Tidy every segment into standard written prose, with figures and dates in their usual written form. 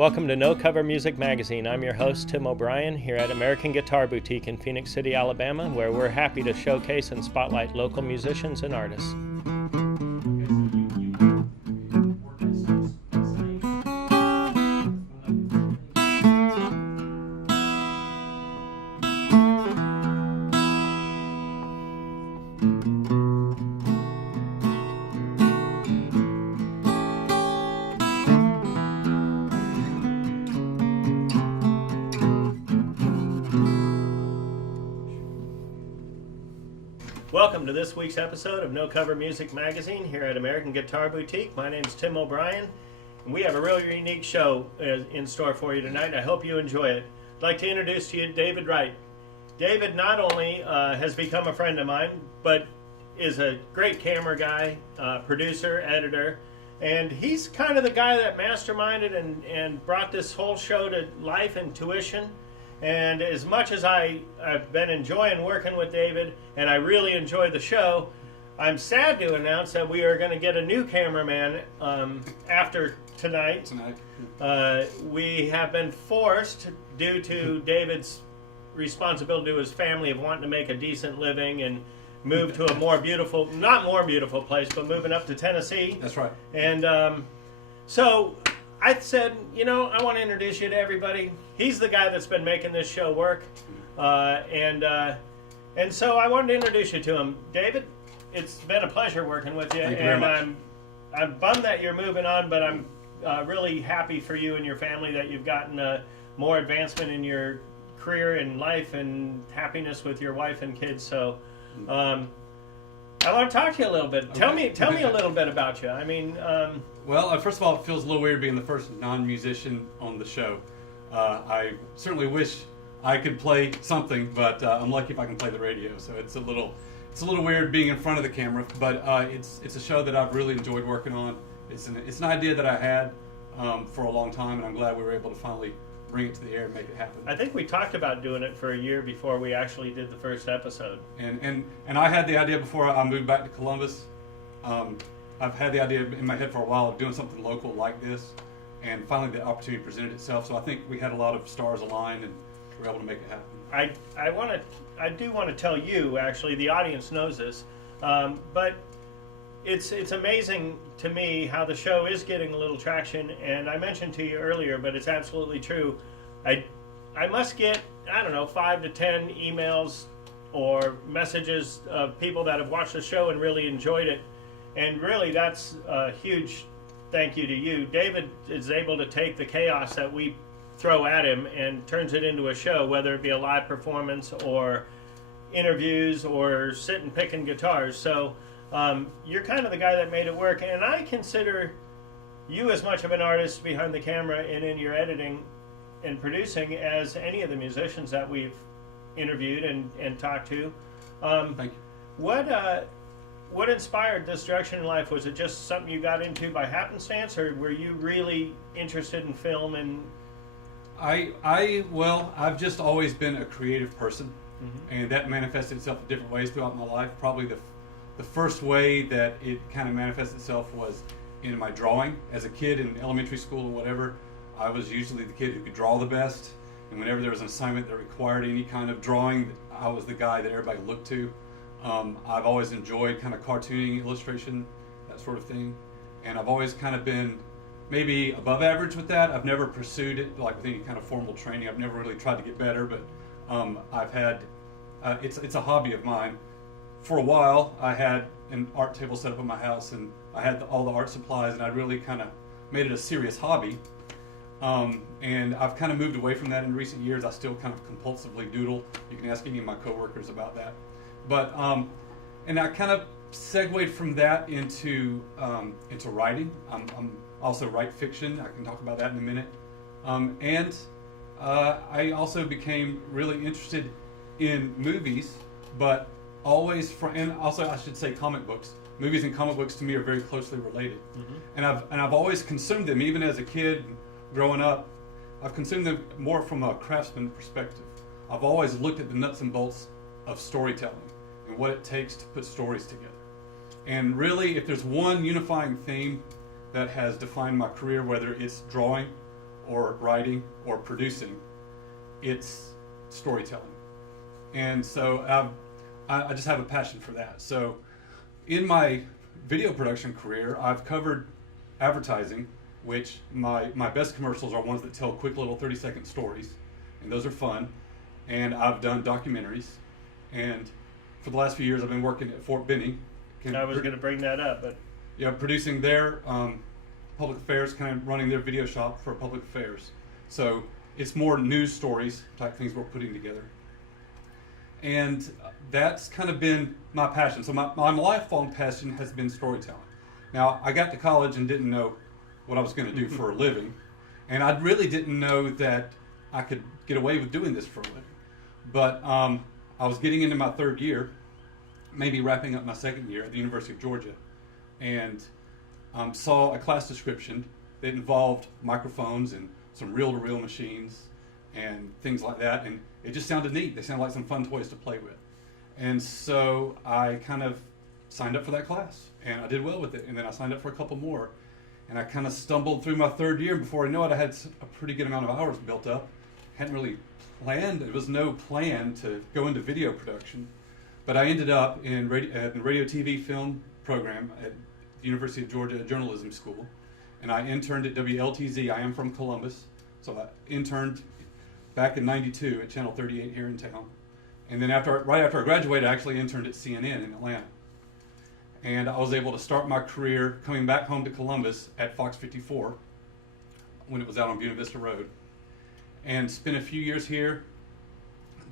Welcome to No Cover Music Magazine. I'm your host, Tim O'Brien, here at American Guitar Boutique in Phoenix City, Alabama, where we're happy to showcase and spotlight local musicians and artists. Welcome to this week's episode of No Cover Music Magazine here at American Guitar Boutique. My name is Tim O'Brien, and we have a really unique show in store for you tonight. I hope you enjoy it. I'd like to introduce to you David Wright. David not only has become a friend of mine, but is a great camera guy, producer, editor, and he's kind of the guy that masterminded and brought this whole show to life and tuition. And as much as I've been enjoying working with David, and I really enjoy the show, I'm sad to announce that we are going to get a new cameraman after tonight. We have been forced, due to David's responsibility to his family of wanting to make a decent living and move to a more beautiful, not more beautiful place, but moving up to Tennessee. That's right. And so I said, you know, I want to introduce you to everybody. He's the guy that's been making this show work, and so I wanted to introduce you to him. David, it's been a pleasure working with you. Thank you very much. I'm bummed that you're moving on, but I'm really happy for you and your family that you've gotten more advancement in your career and life and happiness with your wife and kids. So I want to talk to you a little bit. Okay. Tell me a little bit about you. I mean, well, first of all, it feels a little weird being the first non-musician on the show. I certainly wish I could play something, but I'm lucky if I can play the radio. So it's a little weird being in front of the camera, but it's a show that I've really enjoyed working on. It's an idea that I had for a long time, and I'm glad we were able to finally bring it to the air and make it happen. I think we talked about doing it for a year before we actually did the first episode. And I had the idea before I moved back to Columbus. I've had the idea in my head for a while of doing something local like this, and finally the opportunity presented itself. So I think we had a lot of stars aligned, and we were able to make it happen. I do want to tell you, actually, the audience knows this, but it's amazing to me how the show is getting a little traction. And I mentioned to you earlier, but it's absolutely true. I must get, I don't know, 5 to 10 emails or messages of people that have watched the show and really enjoyed it. And really, that's a huge thank you to you. David is able to take the chaos that we throw at him and turns it into a show, whether it be a live performance or interviews or sitting picking guitars. So you're kind of the guy that made it work. And I consider you as much of an artist behind the camera and in your editing and producing as any of the musicians that we've interviewed and talked to. Thank you. What inspired this direction in life? Was it just something you got into by happenstance, or were you really interested in film? And I've just always been a creative person, mm-hmm. and that manifested itself in different ways throughout my life. Probably the first way that it kind of manifested itself was in my drawing. As a kid in elementary school or whatever, I was usually the kid who could draw the best, and whenever there was an assignment that required any kind of drawing, I was the guy that everybody looked to. I've always enjoyed kind of cartooning, illustration, that sort of thing, and I've always kind of been maybe above average with that. I've never pursued it like with any kind of formal training. I've never really tried to get better, but I've had it's a hobby of mine. For a while, I had an art table set up in my house, and I had all the art supplies, and I really kind of made it a serious hobby. And I've kind of moved away from that in recent years. I still kind of compulsively doodle. You can ask any of my coworkers about that. But and I kind of segued from that into writing. I'm also write fiction. I can talk about that in a minute. And I also became really interested in movies, but always and also I should say comic books. Movies and comic books to me are very closely related. Mm-hmm. And I've always consumed them, even as a kid growing up. I've consumed them more from a craftsman perspective. I've always looked at the nuts and bolts of storytelling and what it takes to put stories together. And really, if there's one unifying theme that has defined my career, whether it's drawing or writing or producing. It's storytelling. And so I just have a passion for that. So in my video production career, I've covered advertising, which my best commercials are ones that tell quick little 30-second stories, and those are fun. And I've done documentaries, and for the last few years I've been working at Fort Benning. I was going to bring that up, but producing their public affairs, kind of running their video shop for public affairs. So it's more news stories type things we're putting together. And that's kind of been my passion. So my lifelong passion has been storytelling. Now, I got to college and didn't know what I was going to do for a living. And I really didn't know that I could get away with doing this for a living. But I was getting into my third year, maybe wrapping up my second year at the University of Georgia, and saw a class description that involved microphones and some reel-to-reel machines and things like that, and it just sounded neat. They sounded like some fun toys to play with. And so I kind of signed up for that class, and I did well with it, and then I signed up for a couple more, and I kind of stumbled through my third year, and before I know it, I had a pretty good amount of hours built up. Hadn't really planned, there was no plan to go into video production, but I ended up in the radio, TV, film program at the University of Georgia Journalism School, and I interned at WLTZ. I am from Columbus, so I interned back in '92 at Channel 38 here in town, and then right after I graduated, I actually interned at CNN in Atlanta, and I was able to start my career coming back home to Columbus at Fox 54 when it was out on Buena Vista Road, and spent a few years here,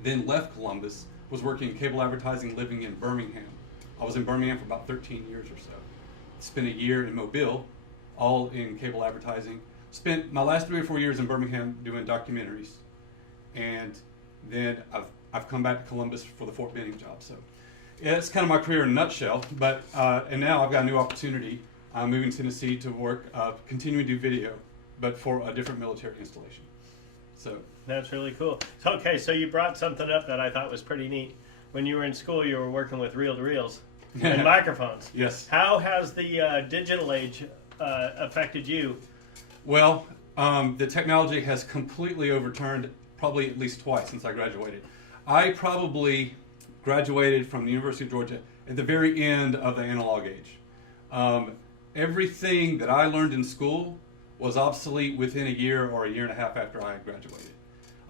then left Columbus, was working in cable advertising, living in Birmingham. I was in Birmingham for about 13 years or so. Spent a year in Mobile, all in cable advertising. Spent my last 3 or 4 years in Birmingham doing documentaries. And then I've come back to Columbus for the Fort Benning job. So yeah, that's kind of my career in a nutshell. But and now I've got a new opportunity. I'm moving to Tennessee to work, continuing to do video, but for a different military installation. So that's really cool. So, okay, so you brought something up that I thought was pretty neat. When you were in school, you were working with reel-to-reels and microphones. Yes. How has the digital age affected you? Well, the technology has completely overturned probably at least twice since I graduated. I probably graduated from the University of Georgia at the very end of the analog age. Everything that I learned in school was obsolete within a year or a year and a half after I had graduated.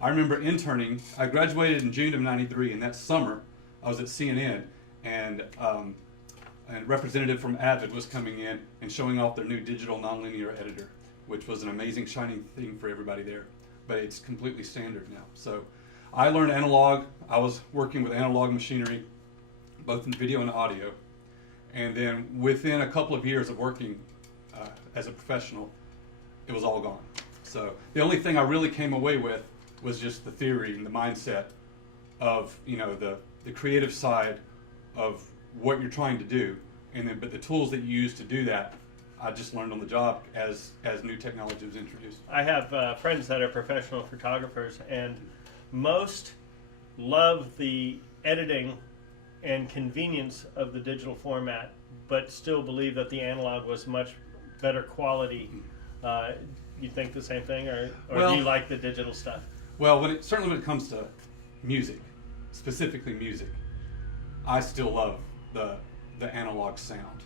I remember interning. I graduated in June of '93, and that summer I was at CNN, and a representative from Avid was coming in and showing off their new digital nonlinear editor, which was an amazing shining thing for everybody there. But it's completely standard now. So I learned analog. I was working with analog machinery, both in video and audio. And then within a couple of years of working as a professional, it was all gone. So the only thing I really came away with was just the theory and the mindset of, the creative side of what you're trying to do, but the tools that you use to do that, I just learned on the job as new technology was introduced. I have friends that are professional photographers, and most love the editing and convenience of the digital format, but still believe that the analog was much better quality. You think the same thing, or do you like the digital stuff? Well, certainly when it comes to music, specifically music, I still love the analog sound.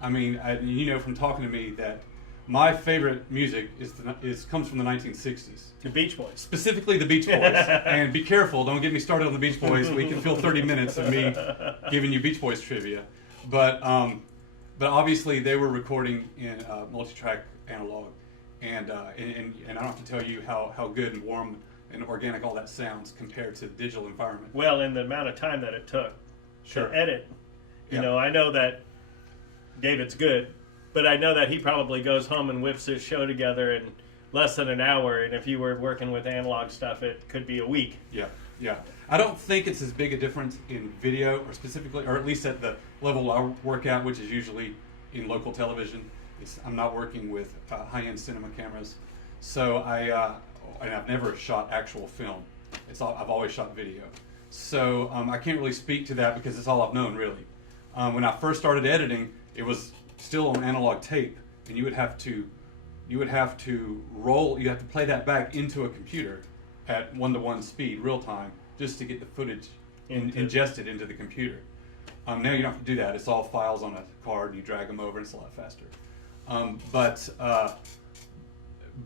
I mean, from talking to me that my favorite music comes from the 1960s. The Beach Boys. Specifically the Beach Boys. And be careful, don't get me started on the Beach Boys. We can fill 30 minutes of me giving you Beach Boys trivia. But obviously they were recording in multi-track analog. And I don't have to tell you how good and warm and organic all that sounds compared to the digital environment. Well, in the amount of time that it took to edit. I know that David's good, but I know that he probably goes home and whips his show together in less than an hour, and if you were working with analog stuff, it could be a week. Yeah. I don't think it's as big a difference in video, or at least at the level I work at, which is usually in local television. I'm not working with high-end cinema cameras, so I've never shot actual film. I've always shot video, so I can't really speak to that because it's all I've known really. When I first started editing, it was still on analog tape, and you would have to you would have to play that back into a computer at 1-to-1 speed, real time, just to get the footage ingested into the computer. Now you don't have to do that. It's all files on a card. You drag them over, and it's a lot faster.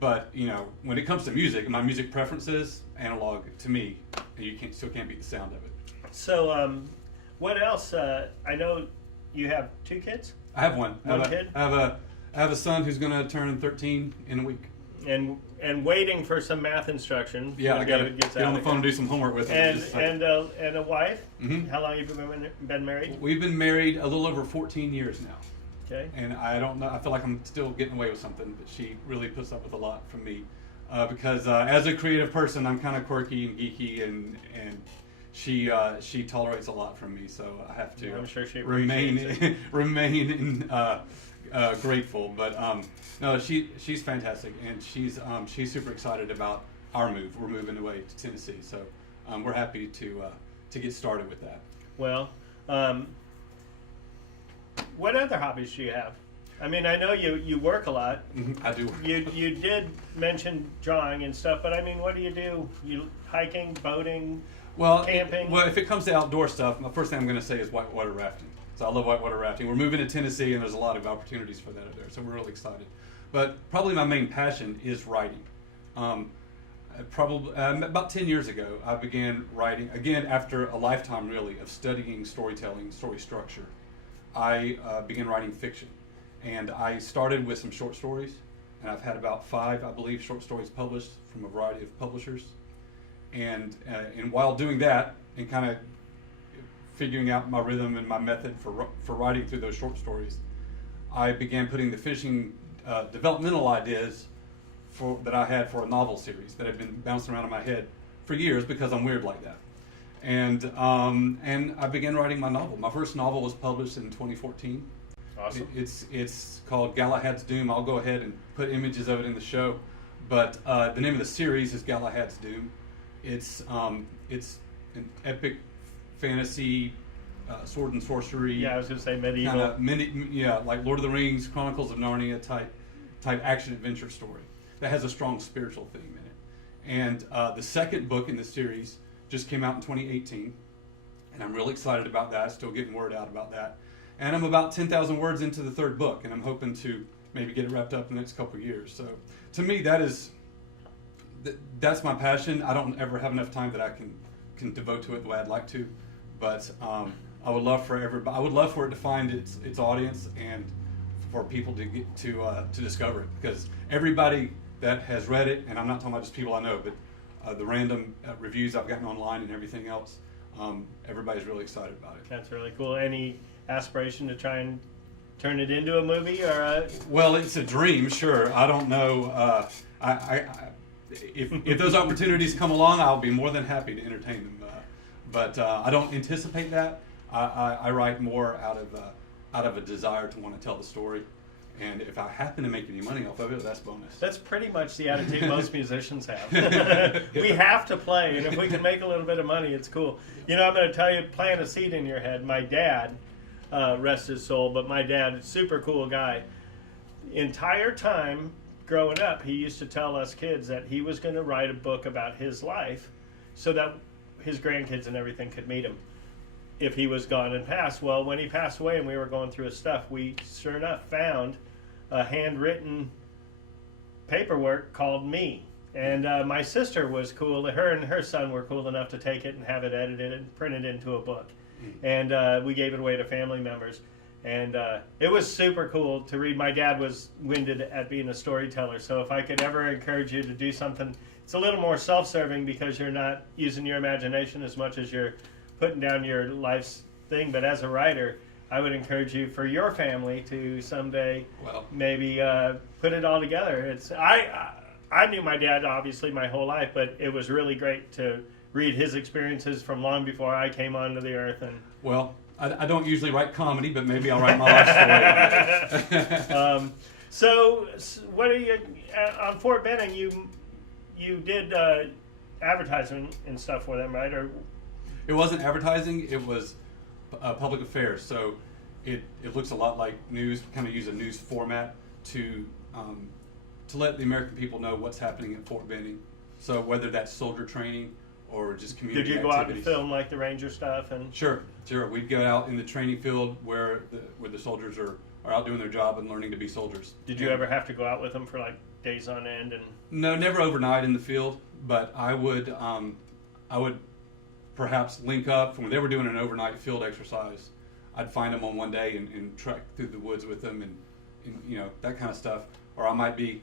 But you know, when it comes to music, my music preferences, analog to me. You still can't beat the sound of it. So, what else? I know you have 2 kids. I have one. Kid. I have a son who's going to turn 13 in a week. And waiting for some math instruction. Yeah, I got to get on the phone and do some homework with him. And a wife. Mm-hmm. How long have you been married? We've been married a little over 14 years now. Okay. And I don't know. I feel like I'm still getting away with something, but she really puts up with a lot from me because as a creative person, I'm kind of quirky and geeky, and she tolerates a lot from me. So I have to I'm sure she remain grateful. But no, she's fantastic, and she's super excited about our move. We're moving away to Tennessee, so we're happy to get started with that. Well. What other hobbies do you have? I mean, I know you work a lot. Mm-hmm. I do. You did mention drawing and stuff, but I mean, what do? You hiking, boating, camping? Well, if it comes to outdoor stuff, the first thing I'm going to say is whitewater rafting. So I love whitewater rafting. We're moving to Tennessee, and there's a lot of opportunities for that up there. So we're really excited. But probably my main passion is writing. Probably about 10 years ago, I began writing again after a lifetime really of studying storytelling, story structure. I began writing fiction, and I started with some short stories, and I've had about 5, I believe, short stories published from a variety of publishers. And while doing that and kind of figuring out my rhythm and my method for writing through those short stories, I began putting the finishing developmental ideas that I had for a novel series that had been bouncing around in my head for years because I'm weird like that. And I began writing my novel. My first novel was published in 2014. Awesome. It's called Galahad's Doom. I'll go ahead and put images of it in the show. But the name of the series is Galahad's Doom. It's an epic fantasy, sword and sorcery. Yeah, I was going to say medieval. Like Lord of the Rings, Chronicles of Narnia type action adventure story that has a strong spiritual theme in it. And the second book in the series just came out in 2018, and I'm really excited about that. Still getting word out about that. And I'm about 10,000 words into the third book, and I'm hoping to maybe get it wrapped up in the next couple of years. So to me, that's my passion. I don't ever have enough time that I can devote to it the way I'd like to, but I would love for it to find its audience and for people to get to discover it, because everybody that has read it, and I'm not talking about just people I know, but the random reviews I've gotten online and everything else, everybody's really excited about it. That's really cool. Any aspiration to try and turn it into a movie or Well, it's a dream, sure. I don't know. If those opportunities come along, I'll be more than happy to entertain them. But I don't anticipate that. I write more out of a desire to want to tell the story. And if I happen to make any money off of it, that's bonus. That's pretty much the attitude most musicians have. We have to play, and if we can make a little bit of money, it's cool. You know, I'm going to tell you, plant a seed in your head. My dad, rest his soul, but my dad, super cool guy. Entire time growing up, he used to tell us kids that he was going to write a book about his life so that his grandkids and everything could meet him if he was gone and passed. Well, when he passed away and we were going through his stuff, we sure enough found a handwritten paperwork called Me. And my sister was cool. Her and her son were cool enough to take it and have it edited and printed into a book. And we gave it away to family members. And it was super cool to read. My dad was winded at being a storyteller, so if I could ever encourage you to do something, it's a little more self-serving because you're not using your imagination as much as you're putting down your life's thing. But as a writer, I would encourage you for your family to someday maybe put it all together. I knew my dad obviously my whole life, but it was really great to read his experiences from long before I came onto the earth. And well, I don't usually write comedy, but maybe I'll write my life story. So what are you on Fort Benning? You did advertising and stuff for them, right? Or it wasn't advertising; it was public affairs. So it looks a lot like news. Kind of use a news format to to let the American people know what's happening at Fort Benning. So whether that's soldier training or just community Did you go activities. out and film like the Ranger stuff? And Sure. We'd go out in the training field where the soldiers are out doing their job and learning to be soldiers. did you ever have to go out with them for like days on end? And No, never overnight in the field, but I would perhaps link up when they were doing an overnight field exercise. I'd find them on one day and trek through the woods with them and that kind of stuff. Or I might be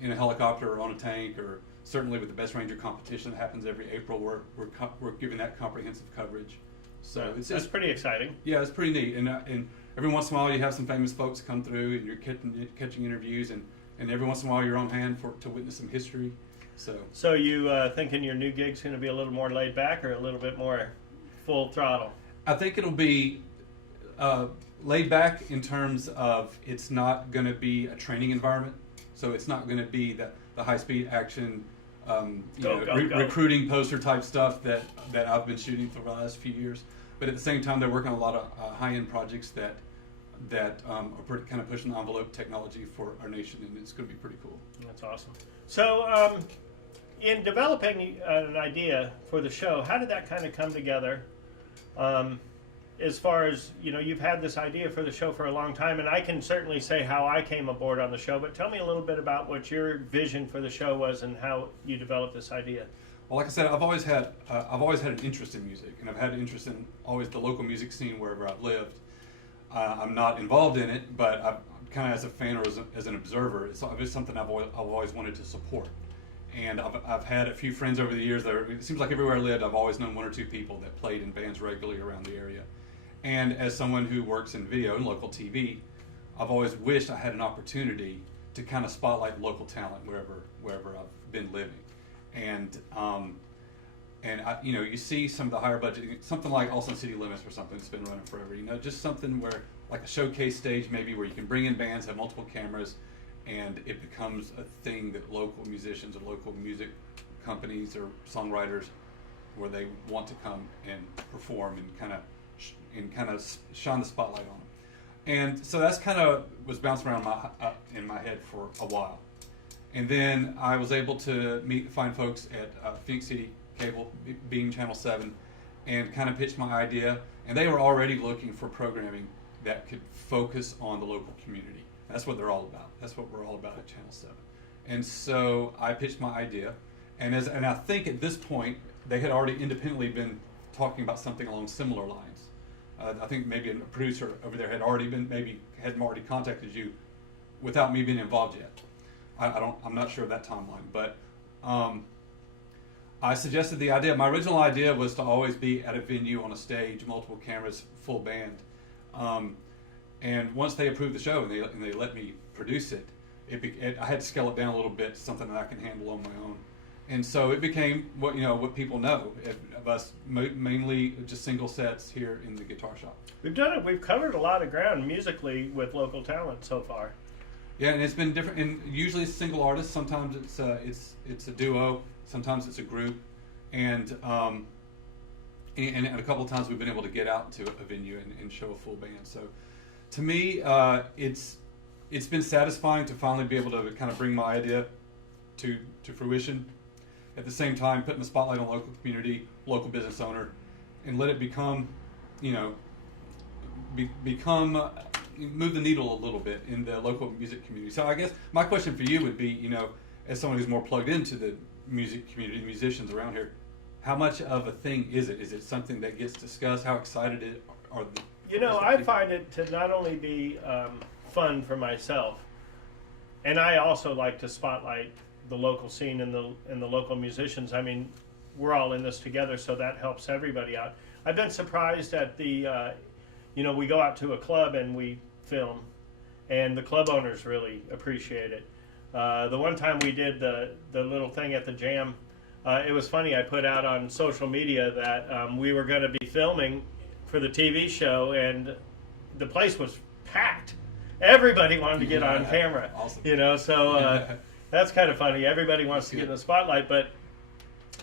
in a helicopter or on a tank, or certainly with the Best Ranger competition that happens every April, we're giving that comprehensive coverage. So that's pretty exciting. Yeah, it's pretty neat. And every once in a while you have some famous folks come through and you're catching interviews, and every once in a while you're on hand to witness some history. So you thinking your new gig's going to be a little more laid back or a little bit more full throttle? I think it'll be laid back in terms of it's not going to be a training environment. So it's not going to be the high-speed action, recruiting poster type stuff that I've been shooting for the last few years. But at the same time, they're working on a lot of high-end projects that are pretty, kind of pushing the envelope technology for our nation, and it's going to be pretty cool. That's awesome. So in developing an idea for the show, how did that kind of come together? As far as, you've had this idea for the show for a long time, and I can certainly say how I came aboard on the show, but tell me a little bit about what your vision for the show was and how you developed this idea. Well, like I said, I've always had an interest in music, and I've had an interest in always the local music scene wherever I've lived. I'm not involved in it, but I'm kind of as a fan or as an observer. It's something I've always wanted to support. And I've had a few friends over the years it seems like everywhere I lived, I've always known one or two people that played in bands regularly around the area. And as someone who works in video and local TV, I've always wished I had an opportunity to kind of spotlight local talent wherever I've been living. And you see some of the higher budget, something like Austin City Limits or something that's been running forever. Just something where, like a showcase stage maybe, where you can bring in bands, have multiple cameras, and it becomes a thing that local musicians or local music companies or songwriters, where they want to come and perform and kind of shine the spotlight on them. And so that's kind of was bouncing around in my head for a while. And then I was able to find folks at Phoenix City Cable, Beam Channel 7, and kind of pitch my idea. And they were already looking for programming that could focus on the local community. That's what they're all about. That's what we're all about at Channel 7. And so I pitched my idea. And I think at this point, they had already independently been talking about something along similar lines. I think maybe a producer over there had already contacted you without me being involved yet. I'm not sure of that timeline, but I suggested the idea. My original idea was to always be at a venue on a stage, multiple cameras, full band. And once they approved the show and they let me produce it, I had to scale it down a little bit, something that I can handle on my own. And so it became what people know of us, mainly just single sets here in the guitar shop. We've covered a lot of ground musically with local talent so far. Yeah, and it's been different. And usually it's single artists. Sometimes it's a duo. Sometimes it's a group. And a couple of times we've been able to get out to a venue and show a full band. So to me, it's been satisfying to finally be able to kind of bring my idea to fruition. At the same time, putting the spotlight on local community, local business owner, and let it become, move the needle a little bit in the local music community. So I guess my question for you would be, as someone who's more plugged into the music community, musicians around here, how much of a thing is it? Is it something that gets discussed? How excited are the I find it to not only be fun for myself, and I also like to spotlight the local scene and the local musicians. I mean, we're all in this together, so that helps everybody out. I've been surprised at the, we go out to a club and we film, and the club owners really appreciate it. The one time we did the little thing at the Jam, it was funny. I put out on social media that we were going to be filming for the TV show, and the place was packed. Everybody wanted to get on camera. Awesome. So that's kind of funny. Everybody wants to get in the spotlight, but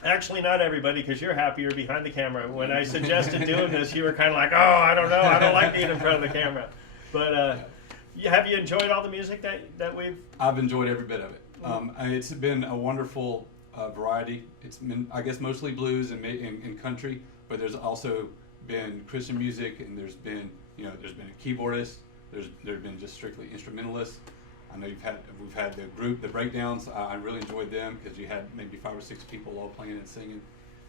actually not everybody, because you're happier behind the camera. When I suggested doing this, you were kind of like, oh, I don't know. I don't like being in front of the camera. But Have you enjoyed all the music that we've? I've enjoyed every bit of it. It's been a wonderful variety. It's been, I guess, mostly blues and country, but there's also been Christian music, and there's been a keyboardist. There's been just strictly instrumentalists. I know we've had the group, the breakdowns. I really enjoyed them because you had maybe 5 or 6 people all playing and singing.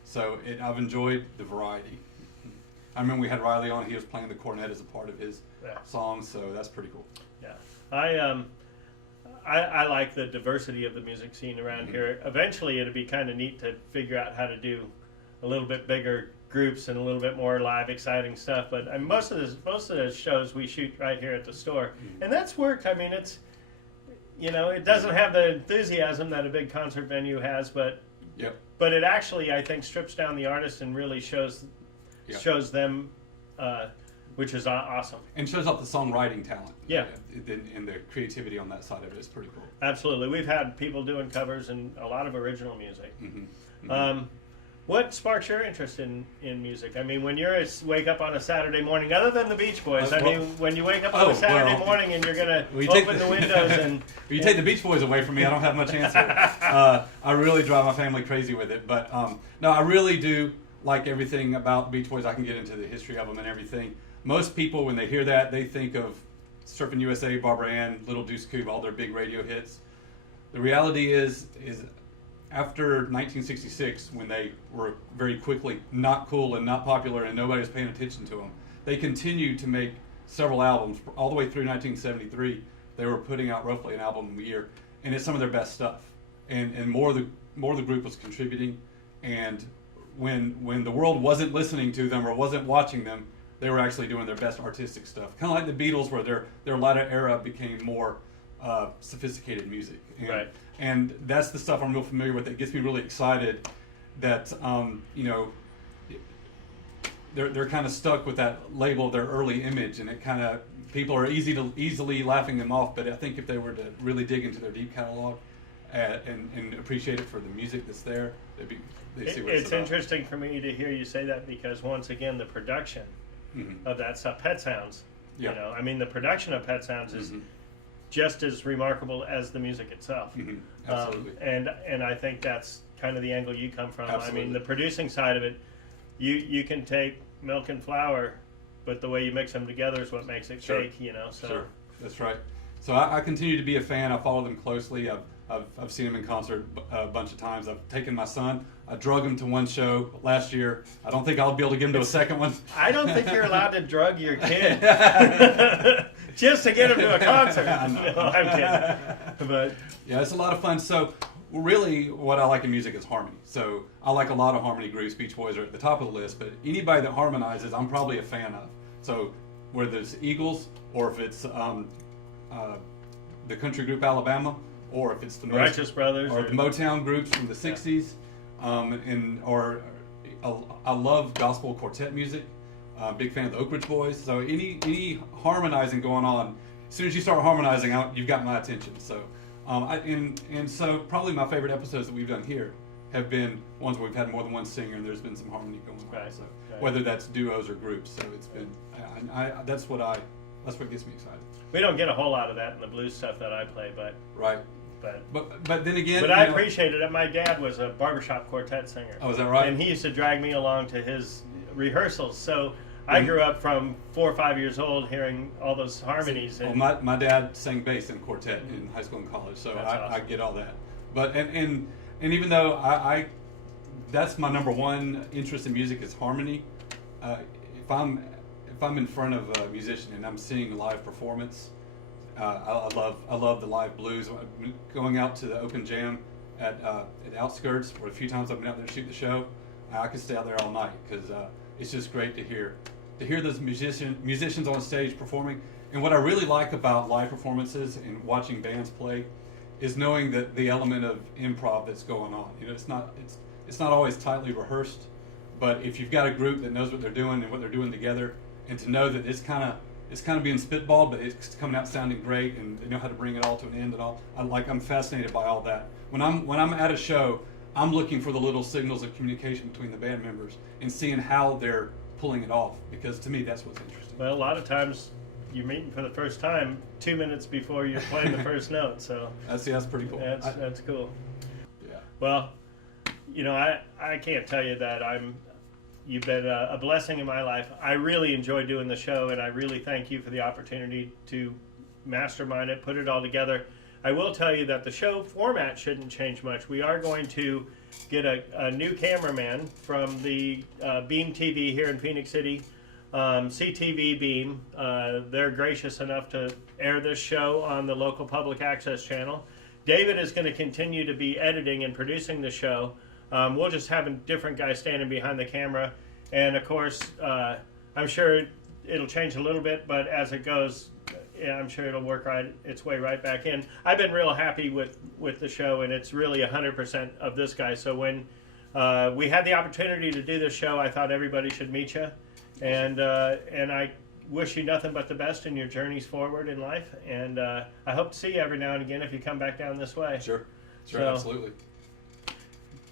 So I've enjoyed the variety. I remember we had Riley on. He was playing the cornet as a part of his song, so that's pretty cool. Yeah, I like the diversity of the music scene around here. Eventually, it'd be kind of neat to figure out how to do a little bit bigger groups and a little bit more live, exciting stuff. But most of the shows we shoot right here at the store, and that's worked. I mean, it's it doesn't have the enthusiasm that a big concert venue has, but it actually, I think, strips down the artist and really shows them, which is awesome. And shows off the songwriting talent. Yeah. And the creativity on that side of it is pretty cool. Absolutely. We've had people doing covers and a lot of original music. Mm-hmm. Mm-hmm. What sparks your interest in music? I mean, when you wake up on a Saturday morning, other than the Beach Boys, when you wake up on a Saturday morning and you're going to open the windows and... you take the Beach Boys away from me, I don't have much answer. I really drive my family crazy with it. But no, I really do like everything about the Beach Boys. I can get into the history of them and everything. Most people, when they hear that, they think of Surfing USA, Barbara Ann, Little Deuce Coupe, all their big radio hits. The reality is after 1966, when they were very quickly not cool and not popular and nobody was paying attention to them, they continued to make several albums all the way through 1973. They were putting out roughly an album a year, and it's some of their best stuff. And more the group was contributing, and when the world wasn't listening to them or wasn't watching them, they were actually doing their best artistic stuff. Kind of like the Beatles, where their latter era became more sophisticated music. And that's the stuff I'm real familiar with. It gets me really excited that they're kind of stuck with that label, their early image, and it kind of people are easily laughing them off. But I think if they were to really dig into their deep catalog and appreciate it for the music that's there, they see what it's about. Interesting for me to hear you say that, because once again, the production of that stuff, Pet Sounds. I mean, the production of Pet Sounds is just as remarkable as the music itself. Absolutely. And I think that's kind of the angle you come from. Absolutely. I mean, the producing side of it, you can take milk and flour, but the way you mix them together is what makes it shake. So. Sure, that's right. So I continue to be a fan. I follow them closely. I've seen them in concert a bunch of times. I've taken my son. I drug him to one show last year. I don't think I'll be able to get him to a second one. I don't think you're allowed to drug your kid just to get him to a concert. I'm kidding. But yeah, it's a lot of fun. So really what I like in music is harmony. So I like a lot of harmony groups. Beach Boys are at the top of the list, but anybody that harmonizes, I'm probably a fan of. So whether it's Eagles, or if it's the country group Alabama, or if it's the Righteous Brothers, or the Motown groups from the 60s, I love gospel quartet music. Big fan of the Oak Ridge Boys. So any harmonizing going on, as soon as you start harmonizing out, you've got my attention. So so probably my favorite episodes that we've done here have been ones where we've had more than one singer and there's been some harmony going on. Right. So whether that's duos or groups, so it's been that's what gets me excited. We don't get a whole lot of that in the blues stuff that I play, but right. But then again, but I appreciated it. My dad was a barbershop quartet singer. Oh, is that right? And he used to drag me along to his rehearsals. So I grew up from 4 or 5 years old hearing all those harmonies. Well, my dad sang bass in quartet in high school and college, so I get all that. But and even though I that's my number one interest in music is harmony. If I'm in front of a musician and I'm seeing a live performance, I love the live blues. Going out to the open jam at the Outskirts, or a few times I've been out there to shoot the show, I could stay out there all night because it's just great to hear those musicians on stage performing. And what I really like about live performances and watching bands play is knowing that the element of improv that's going on. It's not always tightly rehearsed, but if you've got a group that knows what they're doing and what they're doing together, and to know that it's kind of being spitballed, but it's coming out sounding great, and they know how to bring it all to an end and all. I'm fascinated by all that. When I'm at a show, I'm looking for the little signals of communication between the band members and seeing how they're pulling it off, because to me that's what's interesting. Well, a lot of times you're meeting for the first time 2 minutes before you're playing the first note. So that's pretty cool. That's cool. Yeah. Well, I can't tell you that you've been a blessing in my life. I really enjoy doing the show, and I really thank you for the opportunity to mastermind it, put it all together. I will tell you that the show format shouldn't change much. We are going to get a new cameraman from the Beam TV here in Phoenix City, CTV Beam. They're gracious enough to air this show on the local public access channel. David is going to continue to be editing and producing the show. We'll just have a different guy standing behind the camera. And of course, I'm sure it'll change a little bit, but as it goes, yeah, I'm sure it'll work its way right back in. I've been real happy with the show, and it's really 100% of this guy. So when we had the opportunity to do this show, I thought everybody should meet you. And I wish you nothing but the best in your journeys forward in life. And I hope to see you every now and again if you come back down this way. Sure, So, absolutely.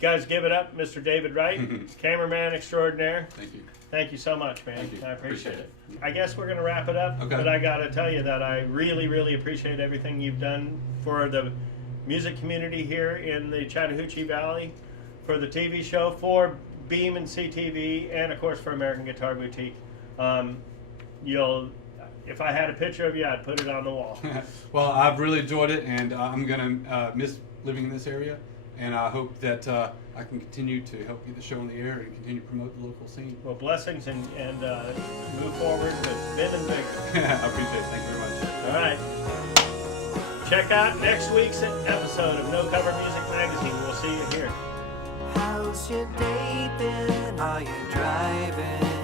Guys, give it up, Mr. David Wright, cameraman extraordinaire. Thank you. Thank you so much, man. Thank you. I appreciate it. it. I guess we're going to wrap it up, Okay. but I got to tell you that I really, really appreciate everything you've done for the music community here in the Chattahoochee Valley, for the TV show, for Beam and CTV, and of course for American Guitar Boutique. If I had a picture of you, I'd put it on the wall. Well, I've really enjoyed it, and I'm going to miss living in this area. And I hope that I can continue to help get the show on the air and continue to promote the local scene. Well, blessings, and move forward with big and bigger. I appreciate it. Thank you very much. All right. Check out next week's episode of No Cover Music Magazine. We'll see you here. How's your day been? Are you driving?